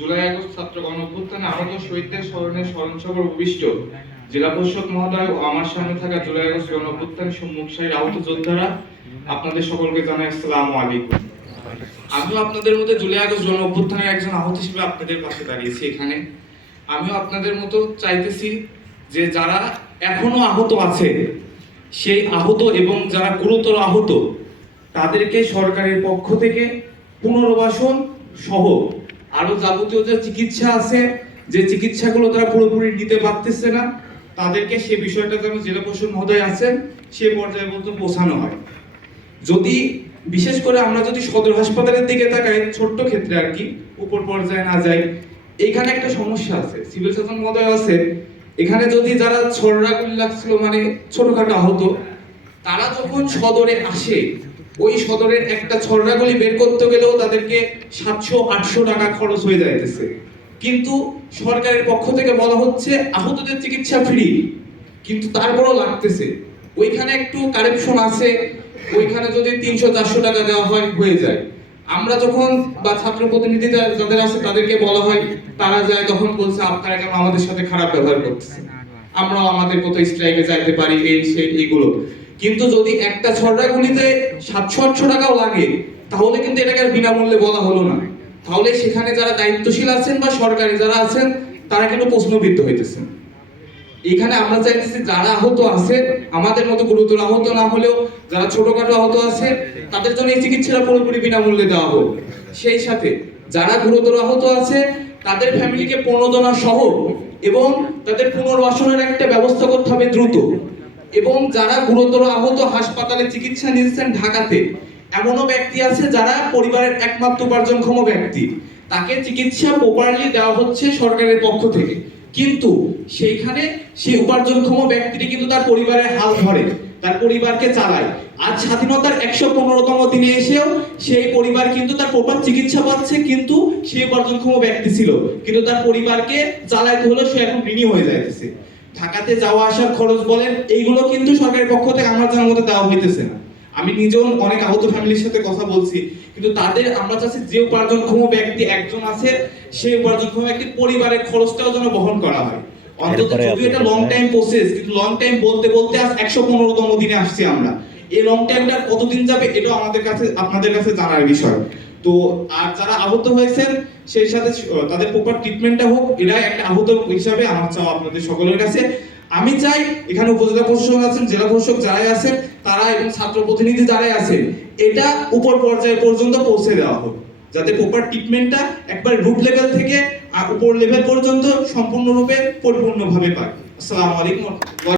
July August ছাত্র গণ অভ্যুত্থানে আহত শহীদদের স্মরণে স্মরণসভার উপবিষ্ট জেলা পরিষদ মহোদয় ও আমার সামনে থাকা জুলাই আগস্ট গণ অভ্যুত্থানের সম্মুখ সারির আহত যোদ্ধারা, আপনাদের সকলকে জানাই আসসালামু আলাইকুম। আমিও আপনাদের মধ্যে জুলাই আগস্ট গণ অভ্যুত্থানের একজন আহত হিসেবে আপনাদের পাশে দাঁড়িয়েছি এখানে। আমিও আপনাদের মতো চাইতেছি যে যারা এখনও আহত আছে, সেই আহত এবং যারা গুরুতর আহত, তাদেরকে সরকারের পক্ষ থেকে পুনর্বাসন সহ আরও যাবতীয় যে চিকিৎসা আছে, যে চিকিৎসাগুলো তারা পুরোপুরি নিতে পারতেছে না, তাদেরকে সে বিষয়টা যেন জেলা প্রশাসন মহোদয় আছেন, সে পর্যায়ে পর্যন্ত পৌঁছানো হয়। যদি, বিশেষ করে আমরা যদি সদর হাসপাতালের দিকে তাকাই, ছোট্ট ক্ষেত্রে আর কি, উপর পর্যায়ে না যাই, এখানে একটা সমস্যা আছে, সিভিল সার্জন মহোদয় আছে এখানে যদি যারা ছড়রা লাগছিল মানে ছোটখাটো আহত, তারা যখন সদরে আসে ওই সদরের একটা ছড়রা গুলি বের করতে গেলেও তাদেরকে সাতশো, আটশো টাকা খরচ হয়ে যাইতেছে। কিন্তু সরকারের পক্ষ থেকে বলা হচ্ছে আহতদের চিকিৎসা ফ্রি, কিন্তু তারপরও লাগতেছে। ওইখানে একটু কারেকশন আছে, ওইখানে যদি তিনশো, চারশো টাকা দেওয়া হয়, হয়ে যায়। আমরা যখন বা ছাত্র প্রতিনিধিরা যাদের আছে তাদেরকে বলা হয়, তারা যায় তখন বলছে, আপনারা কেন আমাদের সাথে খারাপ ব্যবহার করতেছেন? আমরাও আমাদের মতো স্ট্রাইকে যাইতে পারি, এই, সেই, এইগুলো। কিন্তু যদি একটা ছড়া গুলিতে সাতশো, আটশো টাকাও লাগে, তাহলে কিন্তু এটাকে আর বিনামূল্যে বলা হলো না। তাহলে সেখানে যারা দায়িত্বশীল আছেন বা সরকারি যারা আছেন, তারা কিন্তু প্রশ্নবিদ্ধ হইতেছেন। এখানে আমরা চাইতেছি যারা আহত আছে আমাদের মতো গুরুতর আহত না হলেও যারা ছোটখাটো আহত আছে, তাদের জন্য এই চিকিৎসাটা পুরোপুরি বিনামূল্যে দেওয়া হোক। সেই সাথে যারা গুরুতর আহত আছে, তাদের ফ্যামিলিকে প্রণোদনা সহ এবং তাদের পুনর্বাসনের একটা ব্যবস্থা করতে হবে দ্রুত। এবং যারা গুরুতর আহত হাসপাতালে চিকিৎসা নিয়েছেন ঢাকাতে, এমনও ব্যক্তি আছে যারা পরিবারের একমাত্র উপার্জনক্ষম ব্যক্তি। তাকে চিকিৎসা প্রপারলি দেওয়া হচ্ছে সরকারের পক্ষ থেকে। কিন্তু সেইখানে সেই উপার্জনক্ষম ব্যক্তিটি কিন্তু তার পরিবারের হাল ধরে, তার পরিবারকে চালায়। আজ স্বাধীনতার একশো পনেরোতম দিনে এসেও সেই পরিবার কিন্তু তার প্রপার চিকিৎসা পাচ্ছে, কিন্তু সেই উপার্জনক্ষম ব্যক্তি ছিল। কিন্তু তার পরিবারকে চালাইতে হলো সে এখন ঋণী হয়ে যাইতেছে। ঢাকাতে যাওয়া আসার খরচ বলেন এইগুলো কিন্তু সরকারের পক্ষ থেকে আমার জানার মধ্যে দেওয়া হইতেছে না। আমি নিজেও অনেক আহত ফ্যামিলির সাথে কথা বলছি কিন্তু তাদের আমরা চাচ্ছি যে উপার্জনক্ষম ব্যক্তি একজন আছে সেই উপার্জনক্ষম ব্যক্তির পরিবারের খরচটাও যেন বহন করা হয়। অন্তত যদিও এটা লং টাইম প্রসেস কিন্তু লং টাইম বলতে বলতে আজ একশো পনেরোতম দিনে আসছি আমরা। এই লং টাইমটা কতদিন যাবে এটাও আমাদের কাছে আপনাদের কাছে জানার বিষয়। তো আর যারা আহত হয়েছেন, সেই সাথে তাদের প্রপার ট্রিটমেন্টটা হোক এটা একটা আহত হিসাবে আমার চাওয়া আপনাদের সকলের কাছে। আমি চাই এখানে উপজেলা প্রশাসক আছেন, জেলা প্রশাসক যারাই আছেন, তারা এবং ছাত্র প্রতিনিধি যারাই আছেন, এটা উপর পর্যায়ে পর্যন্ত পৌঁছে দেওয়া হোক। যাতে প্রপার ট্রিটমেন্টটা একবার রুট লেভেল থেকে উপর লেভেল পর্যন্ত সম্পূর্ণরূপে পরিপূর্ণভাবে পায়। আসসালামু আলাইকুম।